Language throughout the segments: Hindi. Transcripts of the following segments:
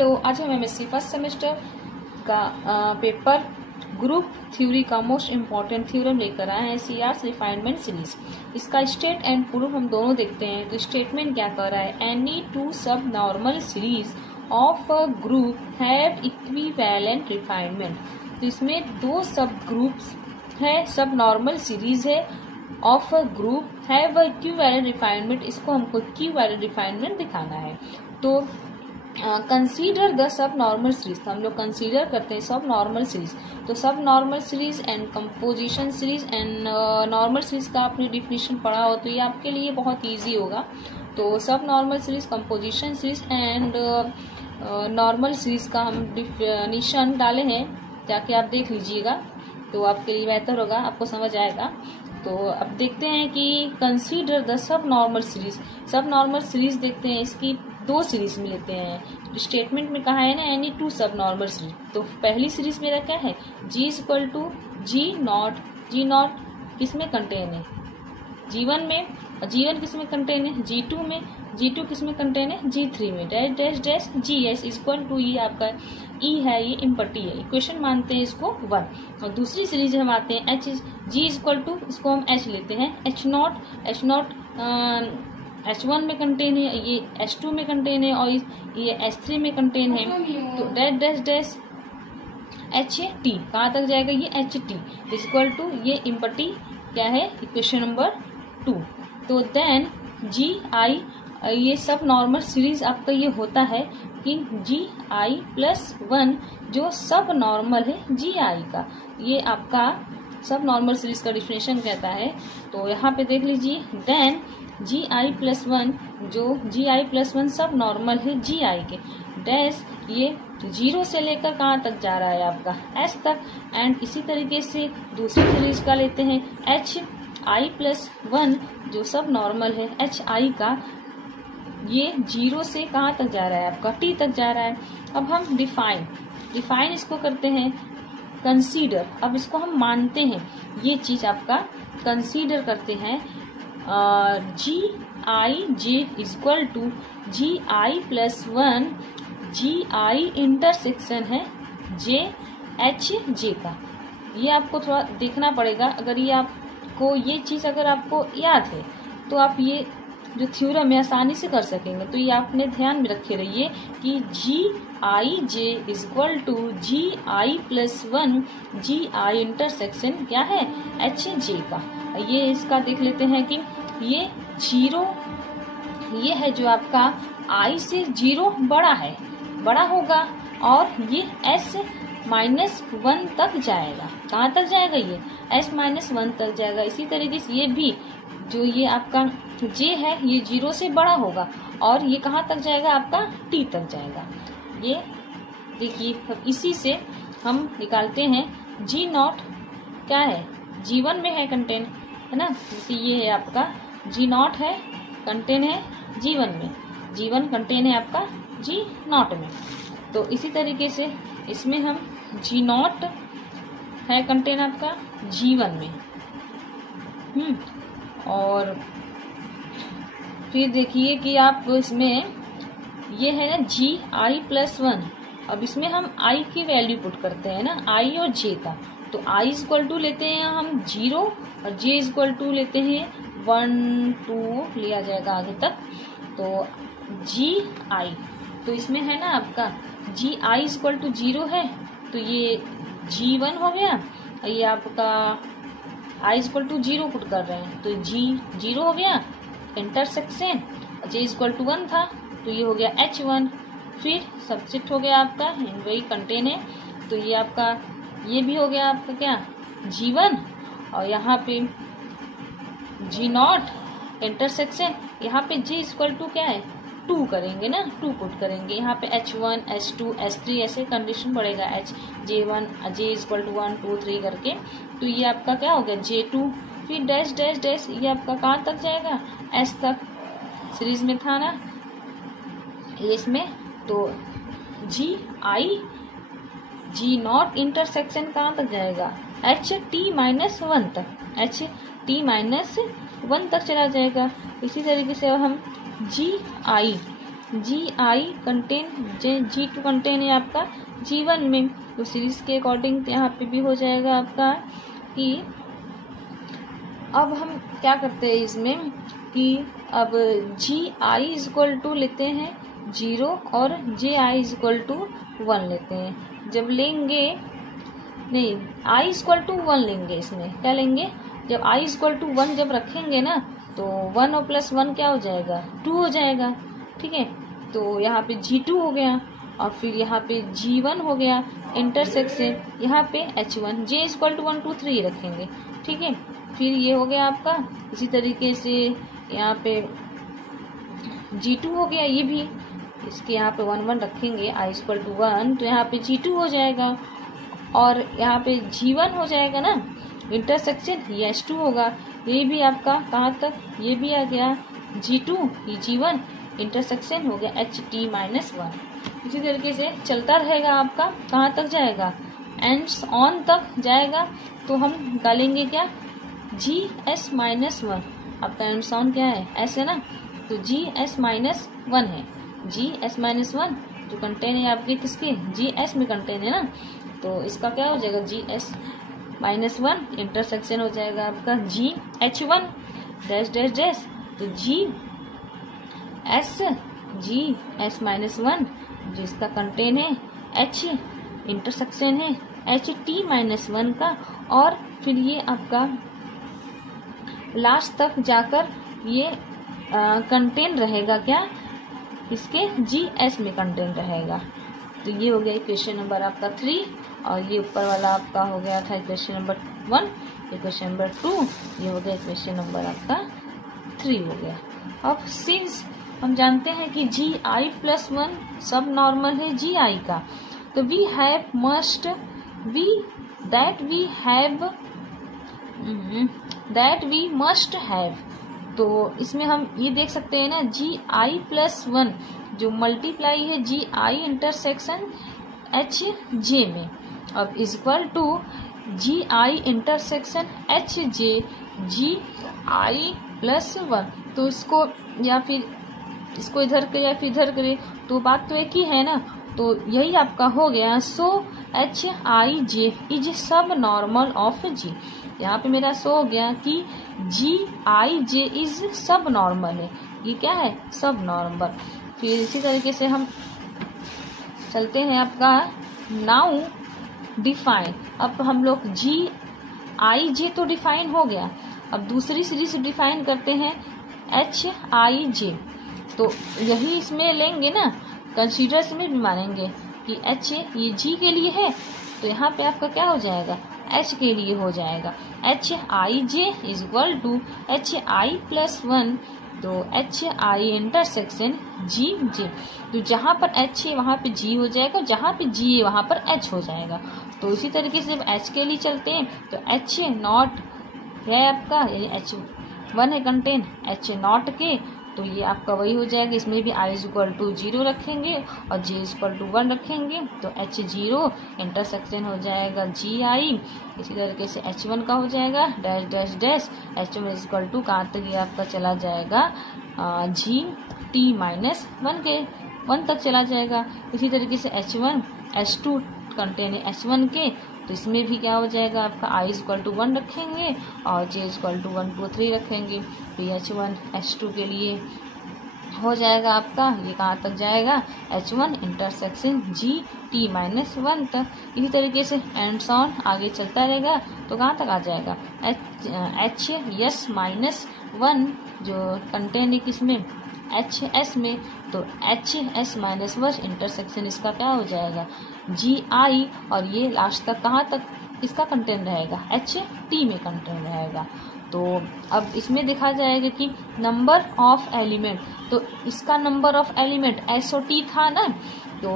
हेलो, आज हम एमएससी फर्स्ट सेमेस्टर का पेपर ग्रुप थ्योरी का मोस्ट इम्पॉर्टेंट थ्योरम लेकर आए हैं, सीआर्स रिफाइनमेंट सीरीज। इसका स्टेट एंड प्रूफ हम दोनों देखते हैं। तो स्टेटमेंट क्या कर रहा है, any two sub normal series of a group have equivalent refinement. तो इसमें दो सब ग्रुप्स है, सब नॉर्मल सीरीज है of a group have equivalent refinement. इसको हमको इक्विवेलेंट रिफाइनमेंट दिखाना है। तो consider the sub normal series, तो हम लोग कंसीडर करते हैं सब नॉर्मल सीरीज। तो सब normal series and composition series and normal series का आपने डिफिनीशन पढ़ा हो तो ये आपके लिए बहुत इजी होगा। तो सब normal series, composition series and normal series का हम डिफिनीशन डाले हैं, जाके आप देख लीजिएगा तो आपके लिए बेहतर होगा, आपको समझ आएगा। तो अब देखते हैं कि consider the sub normal series. सब नॉर्मल सीरीज देखते हैं, इसकी दो सीरीज में लेते हैं। स्टेटमेंट में कहा है ना, any two sub normal series. तो पहली सीरीज मेरा क्या है, G equal to G naught किस में कंटेन है, G1 में, और G1 किस में कंटेन है, G2 में, G2 किस में कंटेन है, G3 में। Dash dash dash GS equal to ये आपका E है, ये इम्पटी है, इक्वेशन मानते हैं इसको 1। और दूसरी सीरीज हम आते हैं G इक्वल टू, इसको हम H लेते हैं, H नॉट H1 में कंटेन है, ये H2 में कंटेन है, और ये H3 में कंटेन है। तो डैश डैश डैश HT कहाँ तक जाएगा, ये HT इक्वल टू ये इम्पटी क्या है, इक्वेशन नंबर 2। तो देन GI, ये सब नॉर्मल सीरीज आपका ये होता है कि GI प्लस 1 जो सब नॉर्मल है GI का, ये आपका सब नॉर्मल सीरीज का डिफिनेशन कहता है। तो यहाँ पे देख लीजिए, देन GI प्लस 1 जो GI प्लस 1 सब नॉर्मल है GI के, डैश ये 0 से लेकर कहाँ तक जा रहा है आपका S तक। एंड इसी तरीके से दूसरी सीरीज का लेते हैं HI प्लस 1 जो सब नॉर्मल है HI का, ये 0 से कहाँ तक जा रहा है आपका T तक जा रहा है। अब हम डिफाइन इसको करते हैं कंसीडर। अब इसको हम मानते हैं, ये चीज आपका कंसीडर करते हैं। GI equal to GI plus 1 GI intersection है JH का। ये आपको थोड़ा देखना पड़ेगा, अगर ये आपको ये चीज अगर आपको याद है तो आप ये जो थ्योरम है आसानी से कर सकेंगे। तो ये आपने ध्यान में रखे रहिए कि GIJ equal to GI plus 1 GI intersection क्या है HJ का। ये इसका देख लेते हैं कि ये 0 ये है जो आपका I से 0 बड़ा होगा, और ये S माइनस 1 तक जाएगा। कहाँ तक जाएगा, ये S माइनस 1 तक जाएगा। इसी तरीके से ये भी जो ये आपका J है ये 0 से बड़ा होगा, और ये कहाँ तक जाएगा आपका T तक जाएगा। ये देखिए, इसी से हम निकालते हैं G नॉट क्या है, G1 में है कंटेन है ना, जैसे ये है आपका G नॉट है कंटेन है G1 में, G1 कंटेन है आपका G नॉट में। तो इसी तरीके से इसमें हम G नॉट है कंटेन आपका G1 में। और फिर देखिए कि आप इसमें ये है ना GI प्लस 1। अब इसमें हम I की वैल्यू पुट करते हैं ना, I और J का। तो I इक्वल टू लेते हैं हम 0 और J इक्वल टू लेते हैं 1 2 लिया जाएगा आगे तक। तो GI तो इसमें है ना आपका GI इक्वल टू 0 है, तो ये G1 हो गया, ये आपका I इक्वल टू 0 पुट कर रहे हैं तो G 0 हो गया इंटरसेक्शन, J इक्वल टू 1 था तो ये हो गया H1। फिर सब्सिट हो गया आपका वही कंटेन है, तो ये आपका ये भी हो गया आपका क्या G1, और यहाँ पे G नॉट इंटरसेक्शन, यहाँ पे J इक्वल टू क्या है 2 करेंगे ना, 2 पुट करेंगे। यहाँ पे H1 H2 H3 ऐसे कंडीशन पड़ेगा, J1 J इक्वल टू 1 2 3 करके। तो ये आपका क्या हो गया J2। फिर डैश डैश डैश ये आपका कहाँ तक जाएगा S तक, सीरीज में था ना ये इसमें। तो G नॉट इंटरसेक्शन कहाँ तक जाएगा HT माइनस 1 तक, HT माइनस 1 तक चला जाएगा। इसी तरीके से हम GI जी आई कंटेन G2 कंटेन है आपका G1 में। तो सीरीज के अकॉर्डिंग यहाँ पे भी हो जाएगा आपका कि अब हम क्या करते हैं इसमें कि अब जी आई इज इक्वल टू लेते हैं 0 और जे आई इज इक्वल टू 1 लेते हैं। जब लेंगे नहीं आई इज इक्वल टू 1 लेंगे, इसमें क्या लेंगे, जब आई इज इक्वल टू 1 जब रखेंगे ना तो 1 और प्लस 1 क्या हो जाएगा 2 हो जाएगा। ठीक है, तो यहाँ पे G2 हो गया और फिर यहाँ पे G1 हो गया इंटरसेक्शन, यहाँ पे H1 J is equal to 1 2 3 रखेंगे। ठीक है, फिर ये हो गया आपका, इसी तरीके से यहाँ पे G2 हो गया, ये भी इसके यहाँ पे 1 1 रखेंगे I इक्वल टू 1 तो यहाँ पे G2 हो जाएगा और यहाँ पे G1 हो जाएगा ना इंटरसेक्शन, ये H2 होगा। ये भी आपका कहाँ तक, ये भी आ गया G2 ये G1 इंटरसेक्शन हो गया HT माइनस 1। इसी तरीके से चलता रहेगा आपका, कहाँ तक जाएगा एंड्स ऑन तक जाएगा। तो हम डालेंगे क्या GS माइनस 1, आपका एंड्स ऑन क्या है S है ना, तो GS माइनस 1 है। GS माइनस 1 जो कंटेन है आपके किसके GS में कंटेन है ना, तो इसका क्या हो जाएगा GS माइनस 1 इंटरसेक्शन हो जाएगा आपका GH1 डैश डैश डैश, तो GS माइनस 1 जो इसका कंटेन है H इंटरसेक्शन है HT माइनस 1 का, और फिर ये आपका लास्ट तक जाकर ये कंटेन रहेगा क्या इसके GS में कंटेन रहेगा। तो ये हो गया इक्वेशन नंबर आपका 3 और ये ऊपर वाला आपका हो गया था इक्वेशन नंबर 1, इक्वेशन नंबर 2, ये हो गया इक्वेशन नंबर आपका 3 हो गया। अब सिंस हम जानते हैं कि GI प्लस 1 सब नॉर्मल है GI का, तो we have must that we must have, तो इसमें हम ये देख सकते हैं ना GI प्लस 1 जो मल्टीप्लाई है GI इंटरसेक्शन HJ में, अब is equal to GI intersection HJ GI plus 1। तो इसको या फिर इसको इधर करे या फिर इधर करे तो बात तो एक ही है ना, तो यही आपका हो गया। सो HIJ is sub normal of G, यहाँ पे मेरा सो हो गया कि GIJ इज सब नॉर्मल है, ये क्या है सब नॉर्मल। फिर इसी तरीके से हम चलते हैं आपका नाउ डिफाइन। अब हम लोग GIJ तो डिफाइन हो गया, अब दूसरी सीरीज डिफाइन करते हैं HIJ, तो यही इसमें लेंगे ना कंसीडर्स में भी मानेंगे कि H ये G के लिए है, तो यहाँ पे आपका क्या हो जाएगा H के लिए हो जाएगा HIJ is equal to HI plus 1, तो HI इंटरसेक्शन GJ, तो जहाँ पर H है वहाँ पे G हो जाएगा, जहाँ पे G है वहाँ पर H हो जाएगा। तो इसी तरीके से जब H के लिए चलते हैं तो H नॉट है आपका, यानी H1 है कंटेन H नॉट के, तो ये आपका वही हो जाएगा। इसमें भी I इज इक्वल टू 0 रखेंगे और J इज इक्वल टू 1 रखेंगे, तो H0 इंटरसेक्शन हो जाएगा GI। इसी तरीके से H1 का हो जाएगा dash dash dash H1 is equal to कहाँ तक ये आपका चला जाएगा GT माइनस 1 के 1 तक चला जाएगा। इसी तरीके से H1 H2 कंटेन है H1 के, तो इसमें भी क्या हो जाएगा आपका I इज इक्वल टू 1 रखेंगे और J इज इक्वल टू 1 2 3 रखेंगे, तो H1 H2 के लिए हो जाएगा आपका ये कहाँ तक जाएगा H1 इंटरसेक्शन GT माइनस 1 तक। इसी तरीके से एंड्स ऑन आगे चलता रहेगा तो कहाँ तक आ जाएगा HS माइनस 1 जो कंटेन है किसमें HS में, तो HS माइनस 1 इंटरसेक्शन इसका क्या हो जाएगा GI, और ये लास्ट तक कहाँ तक इसका कंटेंट रहेगा HT में कंटेंट रहेगा। तो अब इसमें देखा जाएगा कि नंबर ऑफ एलिमेंट, तो इसका नंबर ऑफ एलिमेंट SOT था ना, तो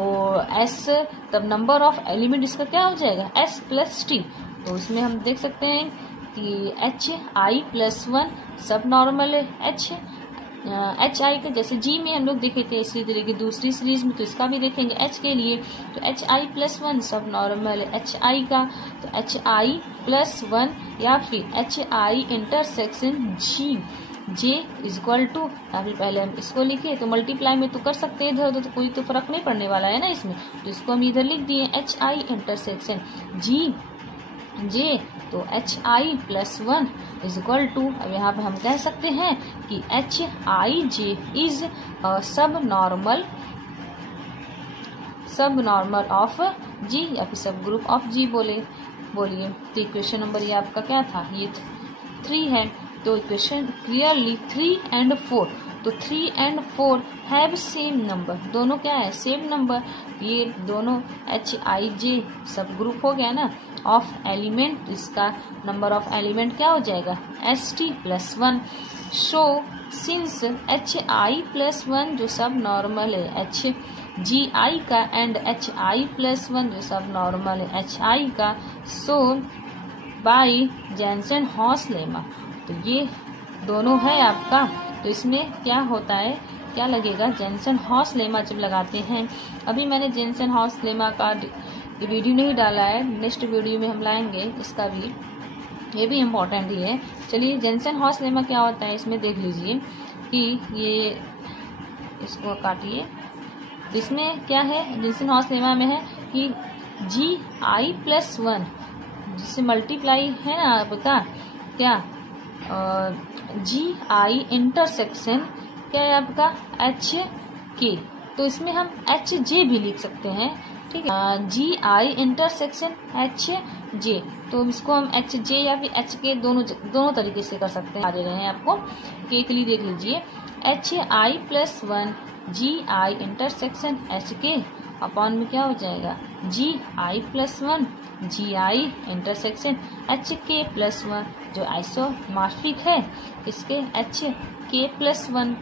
S तब नंबर ऑफ एलिमेंट इसका क्या हो जाएगा S प्लस T, तो इसमें हम देख सकते हैं कि HI प्लस 1 सब नॉर्मल है HI का, जैसे G में हम लोग देखे थे इसी तरह की दूसरी सीरीज में, तो इसका भी देखेंगे H के लिए, तो HI प्लस 1 सब नॉर्मल है HI का, तो HI प्लस 1 या फिर HI intersection G J is equal to, अभी पहले हम इसको लिखे तो मल्टीप्लाई में तो कर सकते हैं इधर उधर, तो कोई तो फर्क नहीं पड़ने वाला है ना इसमें, तो इसको हम इधर लिख दिए HI इंटरसेक्शन जी जे, तो HI plus 1 is equal to, अब यहाँ पे हम कह सकते हैं कि HIJ is sub normal of G या फिर सब ग्रुप ऑफ G बोलिए। तो इक्वेशन नंबर ये आपका क्या था, ये 3 है। तो इक्वेशन क्लियरली 3 and 4, तो 3 and 4 हैव सेम नंबर, दोनों क्या है, सेम नंबर। ये दोनों HIJ सब ग्रुप हो गया ना ऑफ एलिमेंट, इसका नंबर ऑफ एलिमेंट क्या हो जाएगा ST plus 1। So since HI plus 1 जो सब नॉर्मल है HGI का एंड HI प्लस 1 जो सब नॉर्मल है HI का, सो बाय जेनसेन-हॉस लेमा, तो ये दोनों है आपका। तो इसमें क्या होता है, क्या लगेगा, जेनसेन-हॉस लेमा जब लगाते हैं। अभी मैंने जेनसेन-हॉस लेमा का वीडियो नहीं डाला है, नेक्स्ट वीडियो में हम लाएंगे इसका भी, ये भी इम्पोर्टेंट ही है। चलिए जेनसेन-हॉस लेमा क्या होता है इसमें देख लीजिए कि ये इसको काटिए, इसमें क्या है, जेनसेन-हॉस लेमा में है कि GI प्लस 1 जिससे मल्टीप्लाई है ना आपका क्या GI इंटरसेक्शन क्या है आपका HK, तो इसमें हम HJ भी लिख सकते हैं, ठीक है। GI इंटरसेक्शन HJ, तो इसको हम HJ या फिर HK दोनों तरीके से कर सकते हैं। आ रहे हैं आपको के लिए देख लीजिए HI plus 1 GI intersection HK upon में क्या हो जाएगा GI plus 1 GI intersection HK plus 1 जो आइसोमॉर्फिक है इसके HK प्लस 1,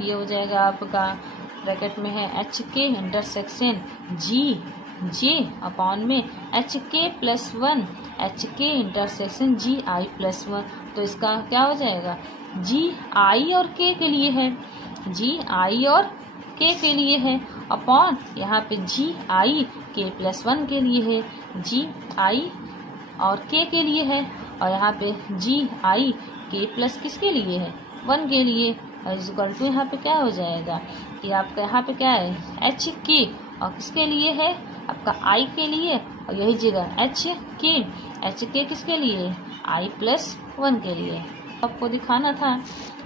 ये हो जाएगा आपका ब्रैकेट में है HK इंटरसेक्शन GJ अपॉन में HK plus 1 HK intersection GI plus 1, तो इसका क्या हो जाएगा GI और K के लिए है, GI और K के लिए है अपॉन यहाँ पे GI K प्लस 1 के लिए है, GI और K के लिए है, और यहाँ पे GI K प्लस किसके लिए है 1 के लिए, इक्वल टू यहाँ पे क्या हो जाएगा कि आपका यहाँ पे क्या है HK और किसके लिए है आपका I के लिए, और यही जगह HK किसके लिए I प्लस 1 के लिए। आपको दिखाना था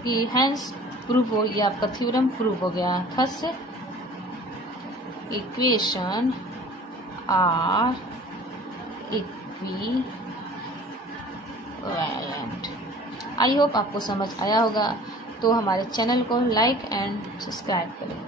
कि हैंस प्रूफ हो, ये आपका थ्योरम प्रूफ हो गया। Thus equation are equivalent. I hope आपको समझ आया होगा, तो हमारे चैनल को लाइक एंड सब्सक्राइब करें।